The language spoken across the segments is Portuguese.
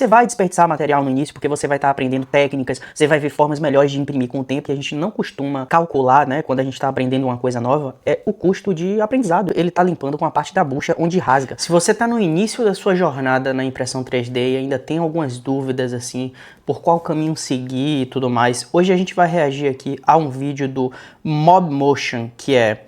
Você vai desperdiçar material no início, porque você vai estar aprendendo técnicas, você vai ver formas melhores de imprimir com o tempo, e a gente não costuma calcular, né, quando a gente está aprendendo uma coisa nova, é o custo de aprendizado. Ele tá limpando com a parte da bucha onde rasga. Se você tá no início da sua jornada na impressão 3D e ainda tem algumas dúvidas, assim, por qual caminho seguir e tudo mais, hoje a gente vai reagir aqui a um vídeo do Mob Motion, que é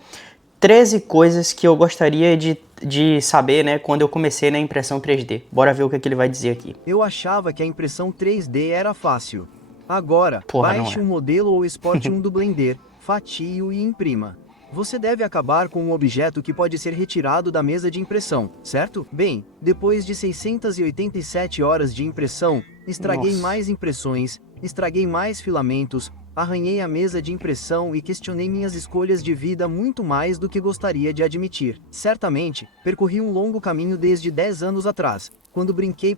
13 coisas que eu gostaria de saber, né, quando eu comecei na impressão 3D. Bora ver o que ele vai dizer aqui. Eu achava que a impressão 3D era fácil. Agora, Porra, baixe um modelo ou exporte um do Blender, fatie-o e imprima. Você deve acabar com um objeto que pode ser retirado da mesa de impressão, certo? Bem, depois de 687 horas de impressão, estraguei mais impressões, estraguei mais filamentos, arranhei a mesa de impressão e questionei minhas escolhas de vida muito mais do que gostaria de admitir. Certamente, percorri um longo caminho desde 10 anos atrás, quando brinquei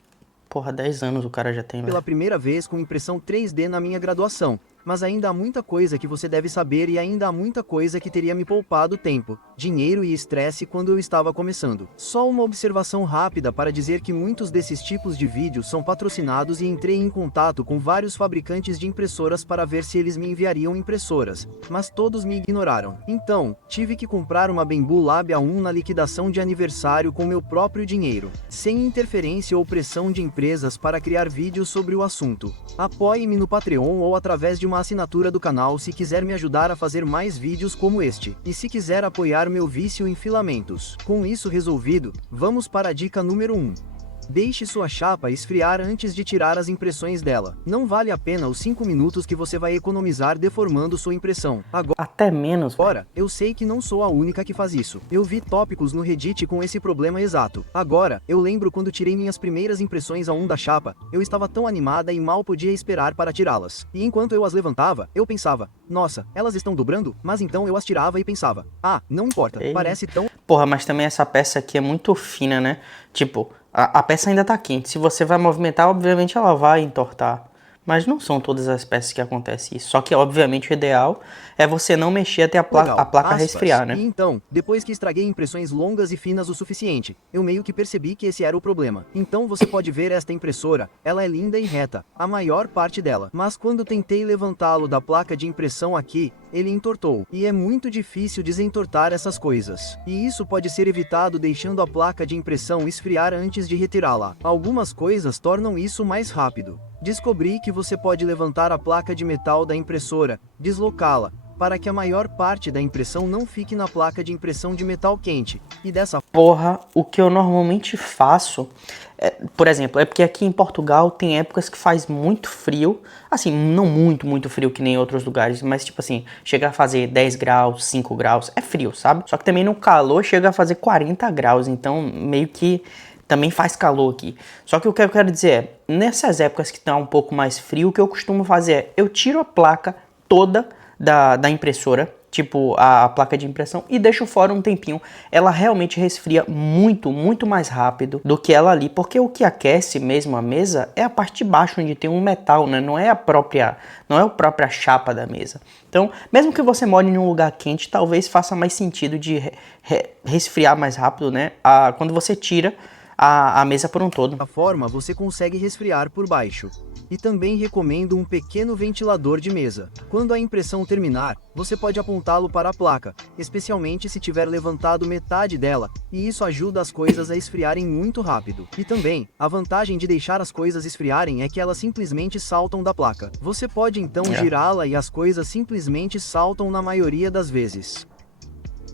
Porra, 10 anos o cara já tem, pela velho. primeira vez com impressão 3D na minha graduação. Mas ainda há muita coisa que você deve saber e ainda há muita coisa que teria me poupado tempo, dinheiro e estresse quando eu estava começando. Só uma observação rápida para dizer que muitos desses tipos de vídeos são patrocinados e entrei em contato com vários fabricantes de impressoras para ver se eles me enviariam impressoras, mas todos me ignoraram. Então, tive que comprar uma Bambu Lab A1 na liquidação de aniversário com meu próprio dinheiro, sem interferência ou pressão de empresas para criar vídeos sobre o assunto. Apoie-me no Patreon ou através de uma assinatura do canal se quiser me ajudar a fazer mais vídeos como este, e se quiser apoiar meu vício em filamentos. Com isso resolvido, vamos para a dica número 1. Deixe sua chapa esfriar antes de tirar as impressões dela. Não vale a pena os 5 minutos que você vai economizar deformando sua impressão. Até menos, velho. Agora, eu sei que não sou a única que faz isso. Eu vi tópicos no Reddit com esse problema exato. Agora, eu lembro quando tirei minhas primeiras impressões A1 da chapa, eu estava tão animada e mal podia esperar para tirá-las. E enquanto eu as levantava, eu pensava, nossa, elas estão dobrando? Mas então eu as tirava e pensava, ah, não importa, parece tão... Porra, mas também essa peça aqui é muito fina, né? Tipo, a peça ainda tá quente. Se você vai movimentar, obviamente ela vai entortar. Mas não são todas as peças que acontece isso. Só que, obviamente, o ideal é você não mexer até a placa resfriar, né? E então, depois que estraguei impressões longas e finas o suficiente, eu meio que percebi que esse era o problema. Então você pode ver esta impressora, ela é linda e reta, a maior parte dela. Mas quando tentei levantá-lo da placa de impressão aqui, ele entortou. E é muito difícil desentortar essas coisas. E isso pode ser evitado deixando a placa de impressão esfriar antes de retirá-la. Algumas coisas tornam isso mais rápido. Descobri que você pode levantar a placa de metal da impressora, deslocá-la, para que a maior parte da impressão não fique na placa de impressão de metal quente, e dessa Porra, o que eu normalmente faço, por exemplo, é porque aqui em Portugal tem épocas que faz muito frio, assim, não muito frio que nem em outros lugares, mas tipo assim, chega a fazer 10 graus, 5 graus, é frio, sabe? Só que também no calor chega a fazer 40 graus, então meio que também faz calor aqui. Só que o que eu quero dizer é, nessas épocas que tá um pouco mais frio, o que eu costumo fazer é, eu tiro a placa toda da impressora, tipo a placa de impressão, e deixo fora um tempinho. Ela realmente resfria muito mais rápido do que ela ali, porque o que aquece mesmo a mesa é a parte de baixo, onde tem um metal, né? Não é a própria chapa da mesa. Então, mesmo que você more em um lugar quente, talvez faça mais sentido de resfriar mais rápido, né? Quando você tira a mesa por um todo. Da forma você consegue resfriar por baixo. E também recomendo um pequeno ventilador de mesa. Quando a impressão terminar, você pode apontá-lo para a placa, especialmente se tiver levantado metade dela, e isso ajuda as coisas a esfriarem muito rápido. E também, a vantagem de deixar as coisas esfriarem é que elas simplesmente saltam da placa. Você pode então girá-la e as coisas simplesmente saltam na maioria das vezes.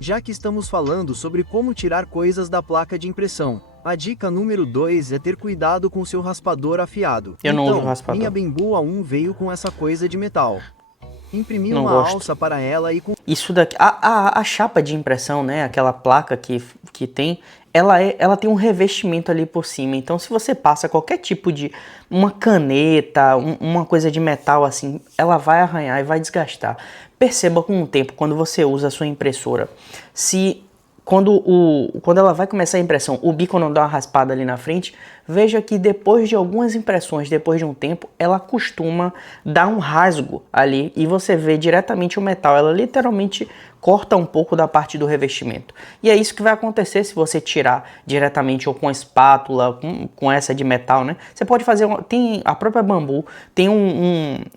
Já que estamos falando sobre como tirar coisas da placa de impressão, a dica número 2 é ter cuidado com seu raspador afiado. Eu não uso raspador. Minha Bambu A1 veio com essa coisa de metal. Imprimi Não uma gosto. alça para ela e com... Isso daqui, a chapa de impressão, né, aquela placa que tem, ela tem um revestimento ali por cima. Então se você passa qualquer tipo de, uma caneta, uma coisa de metal assim, ela vai arranhar e vai desgastar. Perceba com o tempo, quando você usa a sua impressora, se... Quando ela vai começar a impressão, o bico não dá uma raspada ali na frente, veja que depois de algumas impressões, depois de um tempo, ela costuma dar um rasgo ali e você vê diretamente o metal. Ela literalmente corta um pouco da parte do revestimento. E é isso que vai acontecer se você tirar diretamente ou com a espátula, com essa de metal, né? Você pode fazer, tem a própria Bambu, tem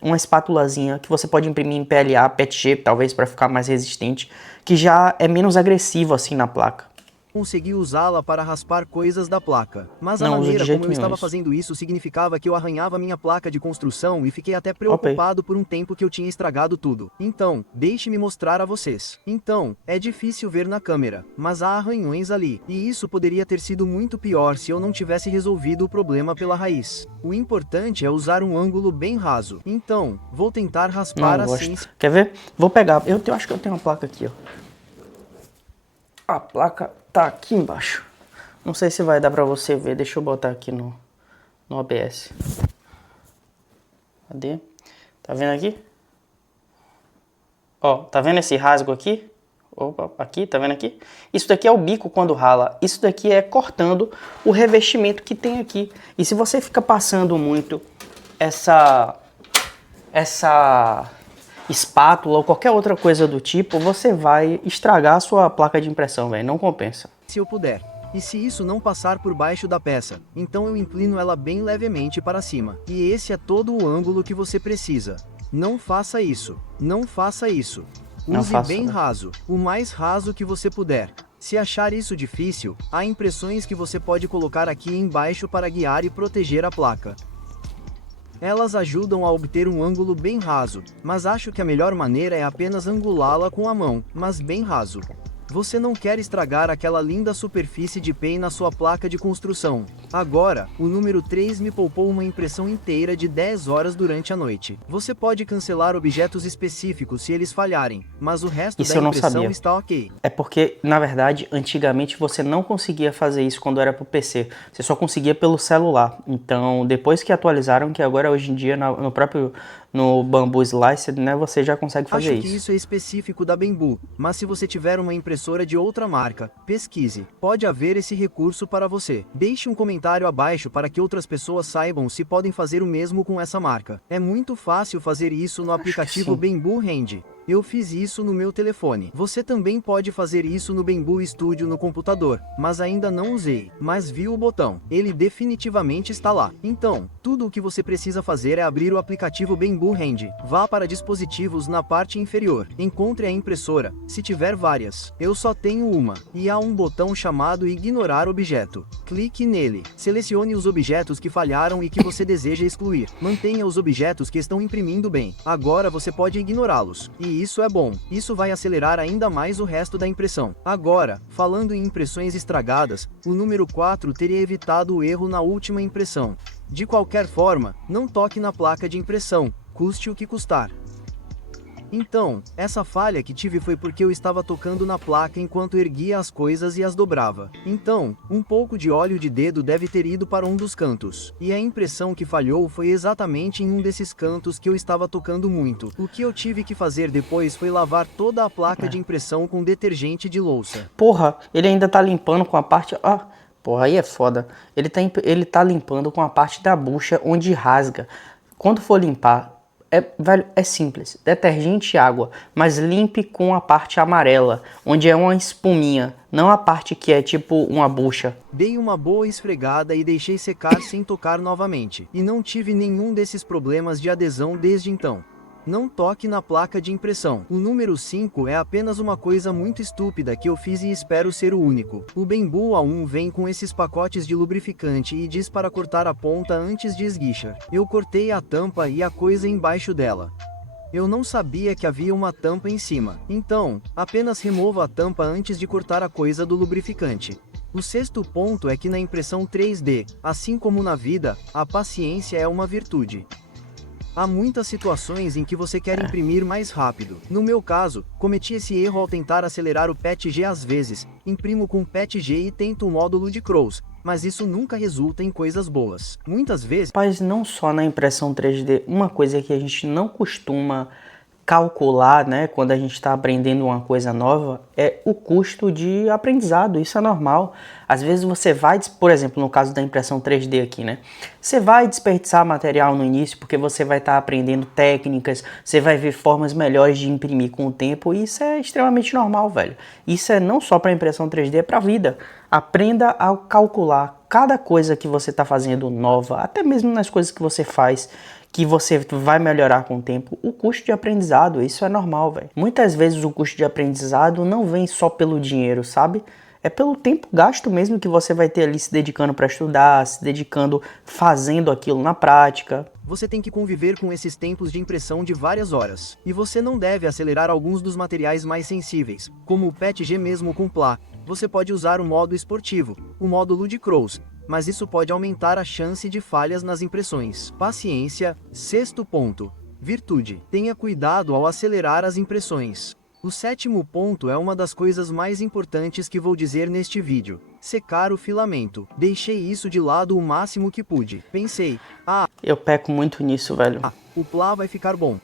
uma espátulazinha que você pode imprimir em PLA, PETG, talvez para ficar mais resistente, que já é menos agressivo assim na placa. Consegui usá-la para raspar coisas da placa. Mas a Não uso de maneira jeito como eu estava nenhum isso. fazendo isso significava que eu arranhava minha placa de construção e fiquei até preocupado por um tempo que eu tinha estragado tudo. Então, deixe-me mostrar a vocês. Então, é difícil ver na câmera, mas há arranhões ali. E isso poderia ter sido muito pior se eu não tivesse resolvido o problema pela raiz. O importante é usar um ângulo bem raso. Então, vou tentar raspar Não assim. gosto. Quer ver? Vou pegar. Eu acho que eu tenho uma placa aqui, ó. A placa tá aqui embaixo. Não sei se vai dar pra você ver. Deixa eu botar aqui no OBS. Cadê? Tá vendo aqui? Ó, tá vendo esse rasgo aqui? Opa, aqui, tá vendo aqui? Isso daqui é o bico quando rala. Isso daqui é cortando o revestimento que tem aqui. E se você fica passando muito essa espátula ou qualquer outra coisa do tipo, você vai estragar a sua placa de impressão, velho. Não compensa. Se eu puder. E se isso não passar por baixo da peça, então eu inclino ela bem levemente para cima. E esse é todo o ângulo que você precisa. Não faça isso. Não faça isso. Use bem raso, o mais raso que você puder. Se achar isso difícil, há impressões que você pode colocar aqui embaixo para guiar e proteger a placa. Elas ajudam a obter um ângulo bem raso, mas acho que a melhor maneira é apenas angulá-la com a mão, mas bem raso. Você não quer estragar aquela linda superfície de PEN na sua placa de construção. Agora, o número 3 me poupou uma impressão inteira de 10 horas durante a noite. Você pode cancelar objetos específicos se eles falharem, mas o resto da impressão está ok. É porque, na verdade, antigamente você não conseguia fazer isso quando era pro PC. Você só conseguia pelo celular. Então, depois que atualizaram, que agora hoje em dia no Bambu Slicer, né, você já consegue fazer isso. Acho que isso é específico da Bambu, mas se você tiver uma impressora de outra marca, pesquise. Pode haver esse recurso para você. Deixe um comentário abaixo para que outras pessoas saibam se podem fazer o mesmo com essa marca. É muito fácil fazer isso no aplicativo Bambu Hand. Eu fiz isso no meu telefone. Você também pode fazer isso no Bambu Studio no computador, mas ainda não usei. Mas vi o botão. Ele definitivamente está lá. Então, tudo o que você precisa fazer é abrir o aplicativo Bambu Hand. Vá para dispositivos na parte inferior. Encontre a impressora, se tiver várias. Eu só tenho uma. E há um botão chamado Ignorar objeto. Clique nele. Selecione os objetos que falharam e que você deseja excluir. Mantenha os objetos que estão imprimindo bem. Agora você pode ignorá-los. E isso é bom. Isso vai acelerar ainda mais o resto da impressão. Agora, falando em impressões estragadas, o número 4 teria evitado o erro na última impressão. De qualquer forma, não toque na placa de impressão, custe o que custar. Então, essa falha que tive foi porque eu estava tocando na placa enquanto erguia as coisas e as dobrava. Então, um pouco de óleo de dedo deve ter ido para um dos cantos. E a impressão que falhou foi exatamente em um desses cantos que eu estava tocando muito. O que eu tive que fazer depois foi lavar toda a placa de impressão com detergente de louça. Porra, ele ainda tá limpando com a parte... Ah, porra, aí é foda. Ele tá limpando com a parte da bucha onde rasga. Quando for limpar... Velho, é simples, detergente e água, mas limpe com a parte amarela, onde é uma espuminha, não a parte que é tipo uma bucha. Dei uma boa esfregada e deixei secar sem tocar novamente, e não tive nenhum desses problemas de adesão desde então. Não toque na placa de impressão. O número 5 é apenas uma coisa muito estúpida que eu fiz e espero ser o único. O Bambu A1 vem com esses pacotes de lubrificante e diz para cortar a ponta antes de esguichar. Eu cortei a tampa e a coisa embaixo dela. Eu não sabia que havia uma tampa em cima. Então, apenas remova a tampa antes de cortar a coisa do lubrificante. O sexto ponto é que na impressão 3D, assim como na vida, a paciência é uma virtude. Há muitas situações em que você quer imprimir mais rápido. No meu caso, cometi esse erro ao tentar acelerar o PETG às vezes. Imprimo com PETG e tento o módulo de Crows, mas isso nunca resulta em coisas boas. Muitas vezes... Mas não só na impressão 3D, uma coisa que a gente não costuma calcular, né, quando a gente está aprendendo uma coisa nova, é o custo de aprendizado. Isso é normal. Às vezes você vai, por exemplo, no caso da impressão 3D aqui, né, você vai desperdiçar material no início porque você vai estar aprendendo técnicas, você vai ver formas melhores de imprimir com o tempo, e isso é extremamente normal, velho. Isso é não só para impressão 3D, é para a vida. Aprenda a calcular cada coisa que você está fazendo nova, até mesmo nas coisas que você faz, que você vai melhorar com o tempo, o custo de aprendizado. Isso é normal, velho. Muitas vezes o custo de aprendizado não vem só pelo dinheiro, sabe? É pelo tempo gasto mesmo que você vai ter ali se dedicando para estudar, se dedicando, fazendo aquilo na prática. Você tem que conviver com esses tempos de impressão de várias horas. E você não deve acelerar alguns dos materiais mais sensíveis, como o PETG mesmo com PLA. Você pode usar o modo esportivo, o modo Ludicrous, mas isso pode aumentar a chance de falhas nas impressões. Paciência. Sexto ponto. Virtude. Tenha cuidado ao acelerar as impressões. O sétimo ponto é uma das coisas mais importantes que vou dizer neste vídeo. Secar o filamento. Deixei isso de lado o máximo que pude. Pensei, eu peco muito nisso, velho. O PLA vai ficar bom.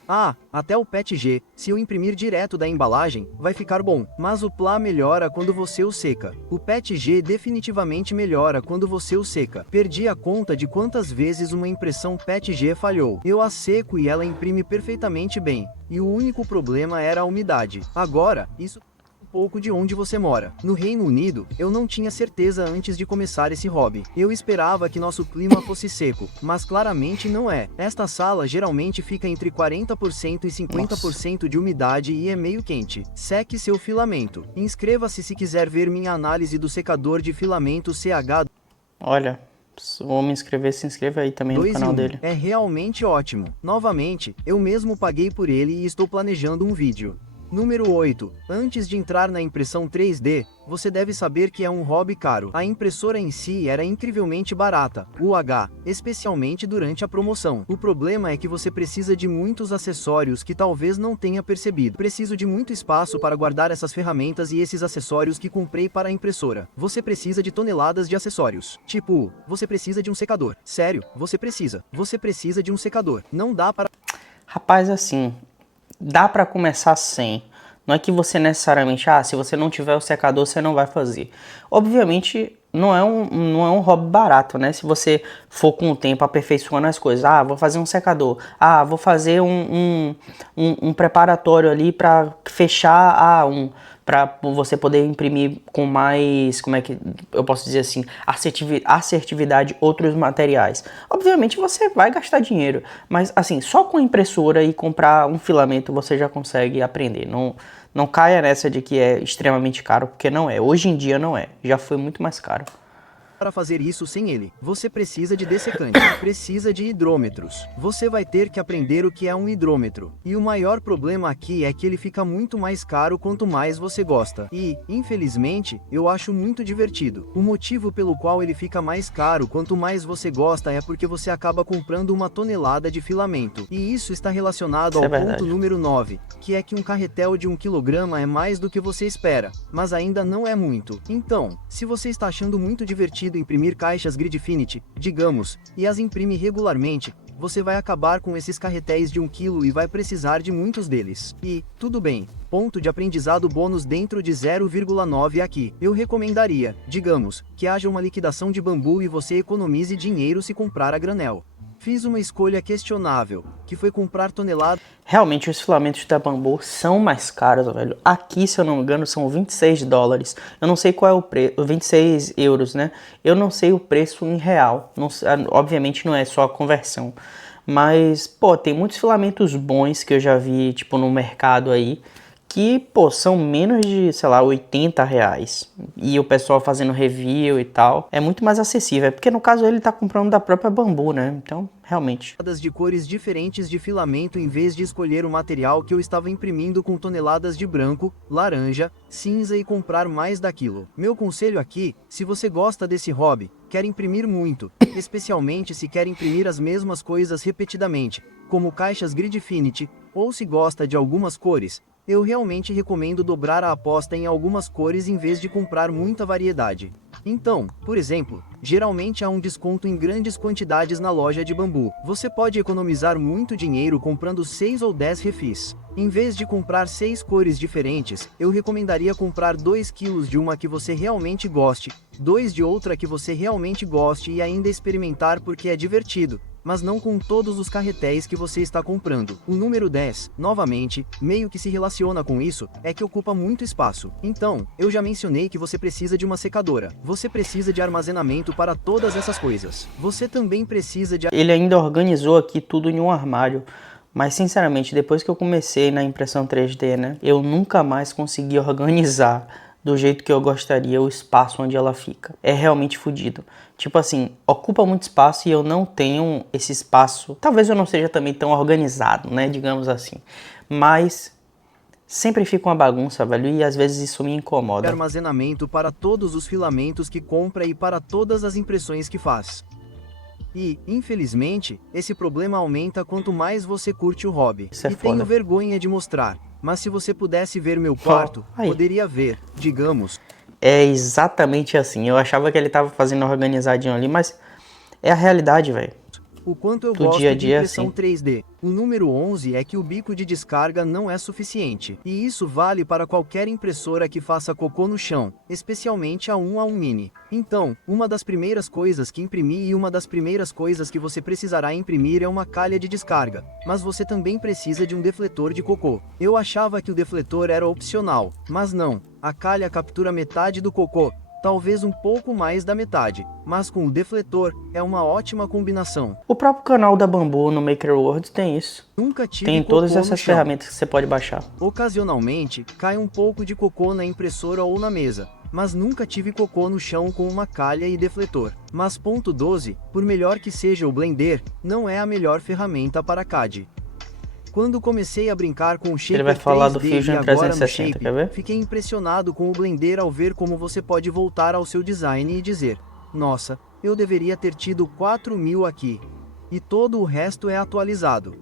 Até o PETG, se eu imprimir direto da embalagem, vai ficar bom. Mas o PLA melhora quando você o seca. O PETG definitivamente melhora quando você o seca. Perdi a conta de quantas vezes uma impressão PETG falhou. Eu a seco e ela imprime perfeitamente bem. E o único problema era a umidade. Agora, isso pouco de onde você mora. No Reino Unido, eu não tinha certeza antes de começar esse hobby. Eu esperava que nosso clima fosse seco, mas claramente não é. Esta sala geralmente fica entre 40% e 50% de umidade e é meio quente. Seque seu filamento. Inscreva-se se quiser ver minha análise do secador de filamento CH. Olha, se eu me inscrever, se inscreva aí também no canal dele. É realmente ótimo. Novamente, eu mesmo paguei por ele e estou planejando um vídeo. Número 8. Antes de entrar na impressão 3D, você deve saber que é um hobby caro. A impressora em si era incrivelmente barata, especialmente durante a promoção. O problema é que você precisa de muitos acessórios que talvez não tenha percebido. Preciso de muito espaço para guardar essas ferramentas e esses acessórios que comprei para a impressora. Você precisa de toneladas de acessórios. Tipo, você precisa de um secador. Sério, você precisa. Você precisa de um secador. Não dá para... Rapaz, assim, dá para começar sem. Não é que você necessariamente, se você não tiver o secador, você não vai fazer. Obviamente, não é um hobby barato, né? Se você for com o tempo aperfeiçoando as coisas. Vou fazer um secador. Vou fazer um preparatório ali para fechar para você poder imprimir com mais, como é que eu posso dizer assim, assertividade outros materiais. Obviamente você vai gastar dinheiro, mas assim, só com impressora e comprar um filamento você já consegue aprender. Não caia nessa de que é extremamente caro, porque não é. Hoje em dia não é. Já foi muito mais caro. Para fazer isso sem ele, você precisa de dessecante, precisa de hidrômetros. Você vai ter que aprender o que é um hidrômetro. E o maior problema aqui é que ele fica muito mais caro quanto mais você gosta. E, infelizmente, eu acho muito divertido. O motivo pelo qual ele fica mais caro quanto mais você gosta é porque você acaba comprando uma tonelada de filamento. E isso está relacionado ao ponto número 9, que é que um carretel de 1 kg é mais do que você espera, mas ainda não é muito. Então, se você está achando muito divertido imprimir caixas Gridfinity, digamos, e as imprime regularmente, você vai acabar com esses carretéis de 1 kg e vai precisar de muitos deles. E, tudo bem, ponto de aprendizado bônus dentro de 0,9 aqui. Eu recomendaria, digamos, que haja uma liquidação de bambu e você economize dinheiro se comprar a granel. Fiz uma escolha questionável, que foi comprar toneladas. Realmente os filamentos da bambu são mais caros, velho. Aqui, se eu não me engano, são 26 dólares. Eu não sei qual é o preço, 26 euros, né? Eu não sei o preço em real. Não, obviamente não é só a conversão. Mas, pô, tem muitos filamentos bons que eu já vi, tipo, no mercado aí, que, pô, são menos de, sei lá, 80 reais. E o pessoal fazendo review e tal, é muito mais acessível. É porque, no caso, ele tá comprando da própria bambu, né? Então, realmente. De cores diferentes de filamento em vez de escolher o material que eu estava imprimindo com toneladas de branco, laranja, cinza e comprar mais daquilo. Meu conselho aqui, se você gosta desse hobby, quer imprimir muito, especialmente se quer imprimir as mesmas coisas repetidamente, como caixas Gridfinity, ou se gosta de algumas cores, eu realmente recomendo dobrar a aposta em algumas cores em vez de comprar muita variedade. Então, por exemplo, geralmente há um desconto em grandes quantidades na loja de bambu. Você pode economizar muito dinheiro comprando 6 ou 10 refis. Em vez de comprar 6 cores diferentes, eu recomendaria comprar 2 quilos de uma que você realmente goste, 2 de outra que você realmente goste e ainda experimentar porque é divertido, mas não com todos os carretéis que você está comprando. O número 10, novamente, meio que se relaciona com isso, é que ocupa muito espaço. Então, eu já mencionei que você precisa de uma secadora. Você precisa de armazenamento para todas essas coisas. Você também precisa de... Ele ainda organizou aqui tudo em um armário. Mas sinceramente, depois que eu comecei na impressão 3D, né, eu nunca mais consegui organizar do jeito que eu gostaria o espaço onde ela fica. É realmente fodido. Tipo assim, ocupa muito espaço e eu não tenho esse espaço. Talvez eu não seja também tão organizado, né, digamos assim. Mas sempre fica uma bagunça, velho, e às vezes isso me incomoda. armazenamento para todos os filamentos que compra e para todas as impressões que faz. E, infelizmente, esse problema aumenta quanto mais você curte o hobby. Isso é e foda. tenho vergonha de mostrar, mas se você pudesse ver meu quarto, Aí. poderia ver, digamos. É exatamente assim. Eu achava que ele tava fazendo organizadinho ali, mas é a realidade, velho. O quanto eu Do gosto dia a de dia, impressão assim. 3D. O número 11 é que o bico de descarga não é suficiente. E isso vale para qualquer impressora que faça cocô no chão, especialmente a 1 Mini. Então, uma das primeiras coisas que imprimi e uma das primeiras coisas que você precisará imprimir é uma calha de descarga. Mas você também precisa de um defletor de cocô. Eu achava que o defletor era opcional, mas não. A calha captura metade do cocô. Talvez um pouco mais da metade, mas com o defletor, é uma ótima combinação. O próprio canal da Bambu no Maker World tem isso. Nunca tive Tem cocô todas no essas chão. ferramentas que você pode baixar. Ocasionalmente, cai um pouco de cocô na impressora ou na mesa, mas nunca tive cocô no chão com uma calha e defletor. Mas ponto 12, por melhor que seja o Blender, não é a melhor ferramenta para CAD. Quando comecei a brincar com o Shaper Ele vai falar do 3D Fusion e agora no 360, Shape, quer ver? fiquei impressionado com o Blender ao ver como você pode voltar ao seu design e dizer: nossa, eu deveria ter tido 4000 aqui. E todo o resto é atualizado.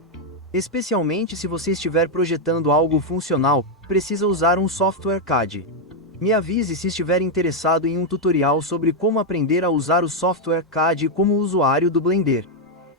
Especialmente se você estiver projetando algo funcional, precisa usar um software CAD. Me avise se estiver interessado em um tutorial sobre como aprender a usar o software CAD como usuário do Blender.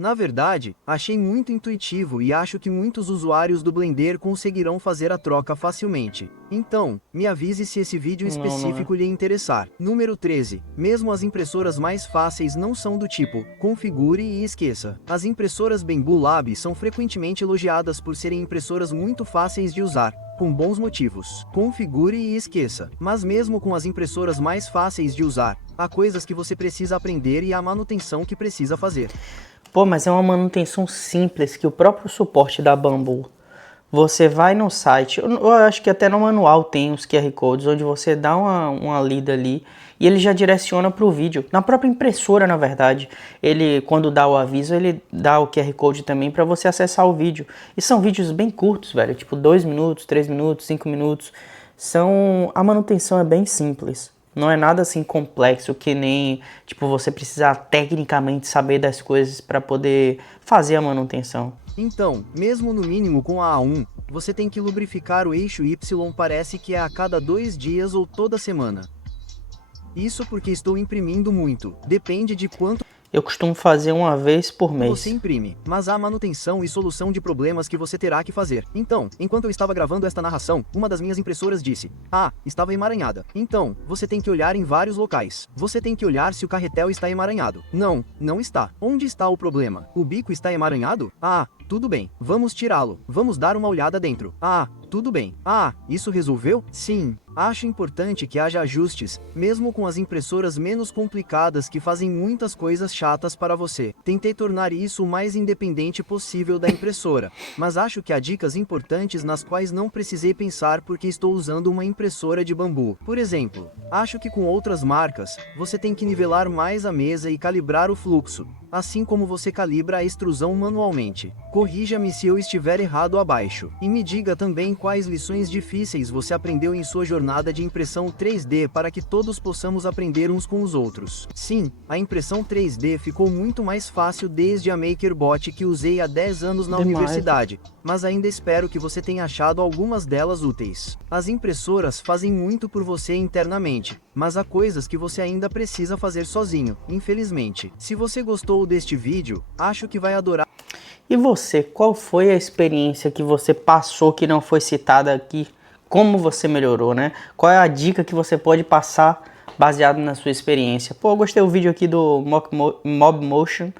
Na verdade, achei muito intuitivo e acho que muitos usuários do Blender conseguirão fazer a troca facilmente. Então, me avise se esse vídeo específico lhe interessar. Número 13. Mesmo as impressoras mais fáceis não são do tipo, configure e esqueça. As impressoras Bambu Lab são frequentemente elogiadas por serem impressoras muito fáceis de usar, com bons motivos. Configure e esqueça. Mas mesmo com as impressoras mais fáceis de usar, há coisas que você precisa aprender e há manutenção que precisa fazer. Pô, mas é uma manutenção simples que o próprio suporte da Bambu. Você vai no site, eu acho que até no manual tem os QR Codes, onde você dá uma lida ali e ele já direciona para o vídeo. Na própria impressora, na verdade, ele, quando dá o aviso, ele dá o QR Code também para você acessar o vídeo. E são vídeos bem curtos, velho, tipo 2 minutos, 3 minutos, 5 minutos. A manutenção é bem simples. Não é nada assim complexo que nem, tipo, você precisar tecnicamente saber das coisas para poder fazer a manutenção. Então, mesmo no mínimo com a A1, você tem que lubrificar o eixo Y, parece que é a cada 2 dias ou toda semana. Isso porque estou imprimindo muito, depende de quanto Eu costumo fazer uma vez por mês. você imprime, mas há manutenção e solução de problemas que você terá que fazer. Então, enquanto eu estava gravando esta narração, uma das minhas impressoras disse: ah, estava emaranhada. Então, você tem que olhar em vários locais. Você tem que olhar se o carretel está emaranhado. Não, não está. Onde está o problema? O bico está emaranhado? Ah, tudo bem. Vamos tirá-lo. Vamos dar uma olhada dentro. Ah, tudo bem. Ah, isso resolveu? Sim. Acho importante que haja ajustes, mesmo com as impressoras menos complicadas que fazem muitas coisas chatas para você. Tentei tornar isso o mais independente possível da impressora, mas acho que há dicas importantes nas quais não precisei pensar porque estou usando uma impressora de bambu. Por exemplo, acho que com outras marcas, você tem que nivelar mais a mesa e calibrar o fluxo, assim como você calibra a extrusão manualmente. Corrija-me se eu estiver errado abaixo. E me diga também quais lições difíceis você aprendeu em sua jornada de impressão 3D para que todos possamos aprender uns com os outros. Sim, a impressão 3D ficou muito mais fácil desde a MakerBot que usei há 10 anos na universidade, mas ainda espero que você tenha achado algumas delas úteis. As impressoras fazem muito por você internamente, mas há coisas que você ainda precisa fazer sozinho, infelizmente. Se você gostou deste vídeo, acho que vai adorar. E você, qual foi a experiência que você passou que não foi citada aqui? Como você melhorou, né? Qual é a dica que você pode passar baseado na sua experiência? Pô, eu gostei do vídeo aqui do Mob Motion.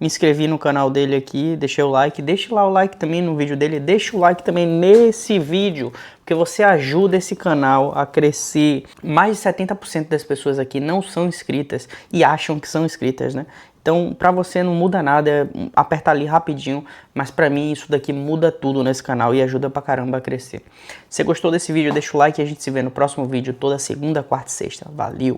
Me inscrevi no canal dele aqui, deixei o like. Deixe lá o like também no vídeo dele. Deixa o like também nesse vídeo, porque você ajuda esse canal a crescer. Mais de 70% das pessoas aqui não são inscritas e acham que são inscritas, né? Então, pra você não muda nada, é apertar ali rapidinho, mas pra mim isso daqui muda tudo nesse canal e ajuda pra caramba a crescer. Se você gostou desse vídeo, deixa o like e a gente se vê no próximo vídeo toda segunda, quarta e sexta. Valeu!